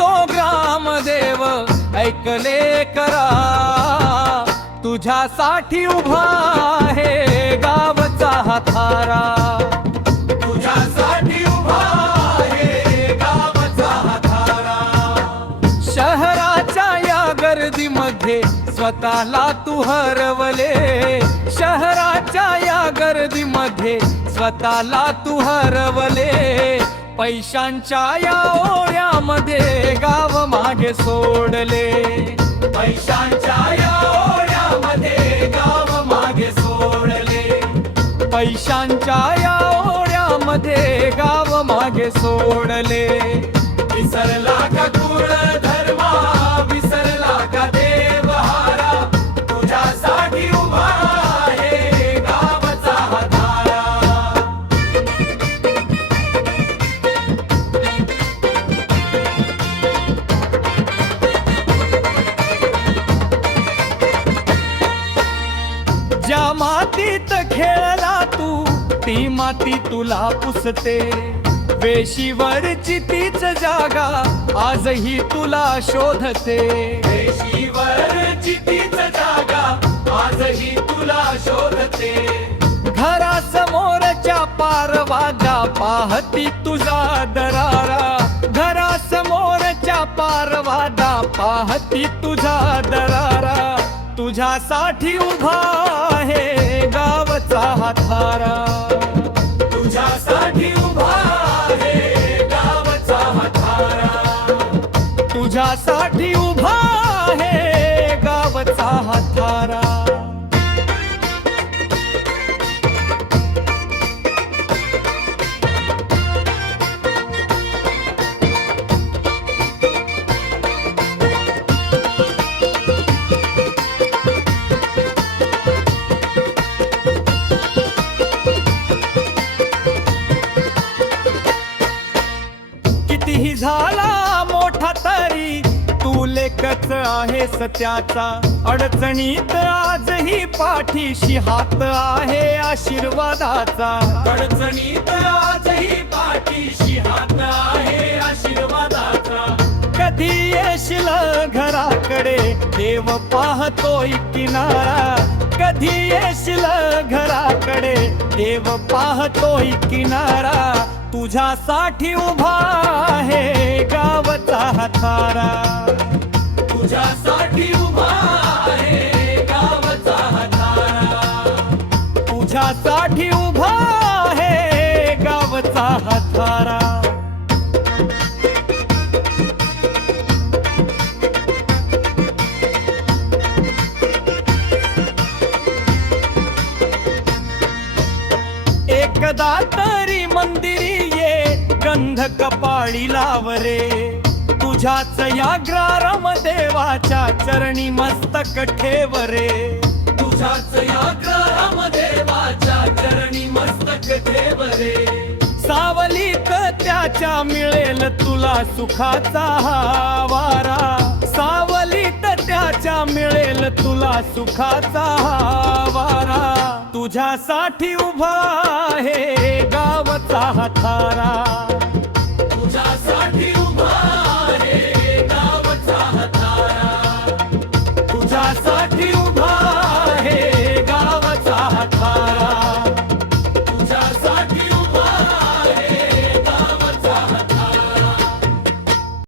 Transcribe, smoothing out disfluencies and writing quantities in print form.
तो ग्रामदेव ऐकले करा, तुझ्यासाठी उभा आहे गावचा हा थारा, तुझ्यासाठी उभा आहे गावचा हा थारा. शहराच्या या गर्दीमध्ये स्वतःला तू हरवले, शहराच्या या गर्दीमध्ये स्वतःला तू हरवले. पैशांच्या या ओढ्यामध्ये गाव मागे सोडले, पैशांच्या या ओढ्यामध्ये गाव मागे सोडले, पैशांच्या या ओढ्यामध्ये गाव मागे सोडले. विसरला का कुळ धर्मा, विसरला का देवहारा, तुझ्यासाठी उभा आहे गावचा हा थारा. ज्या मातीत खेळला तू ती माती तुला पुसते, वेशीवरची तीच जागा आजही तुला शोधते, वेशीवरची तीच जागा आजही तुला शोधते. घरासमोरच्या पारवाजा पाहती तुझा दरारा, घरासमोरच्या पारवाजा पाहती तुझा दरारा. तुझ्यासाठी उभा आहे गावचा हा थारा, तुझ्यासाठी उभा आहे गावचा हा थारा, तुझ्यासाठी उभा आहे गावचा हा थारा. कितीही झाला मोठा तरी तू लेकच आहेस त्याचा, अडचणीत आजही पाठीशी हात आहे आशीर्वादाचा, अडचणीत आजही पाठीशी हात आहे आशीर्वादाचा. कधी येशील घराकडे देव पाहतोय किनारा, कधी येशील घराकडे देव पाहतोय किनारा. तुझ्यासाठी उभा आहे गावचा हा थारा, तुझ्यासाठी उभा आहे गावचा हा थारा, तुझ्यासाठी उभा आहे गावचा हा थारा. एकदा तरी मंदिरी ये गंध कपाळी लावरे, तुझ्याच या ग्राम देवाच्या चरणी मस्तक ठेवरे, तुझ्याच या ग्राम देवाच्या चरणी मस्तक ठेवरे. सावलीत त्याच्या मिळेल तुला सुखाचा हा वारा, सावलीत त्याच्या मिळेल तुला सुखाचा हा वारा. तुझ्यासाठी उभा आहे गावचा हा थारा,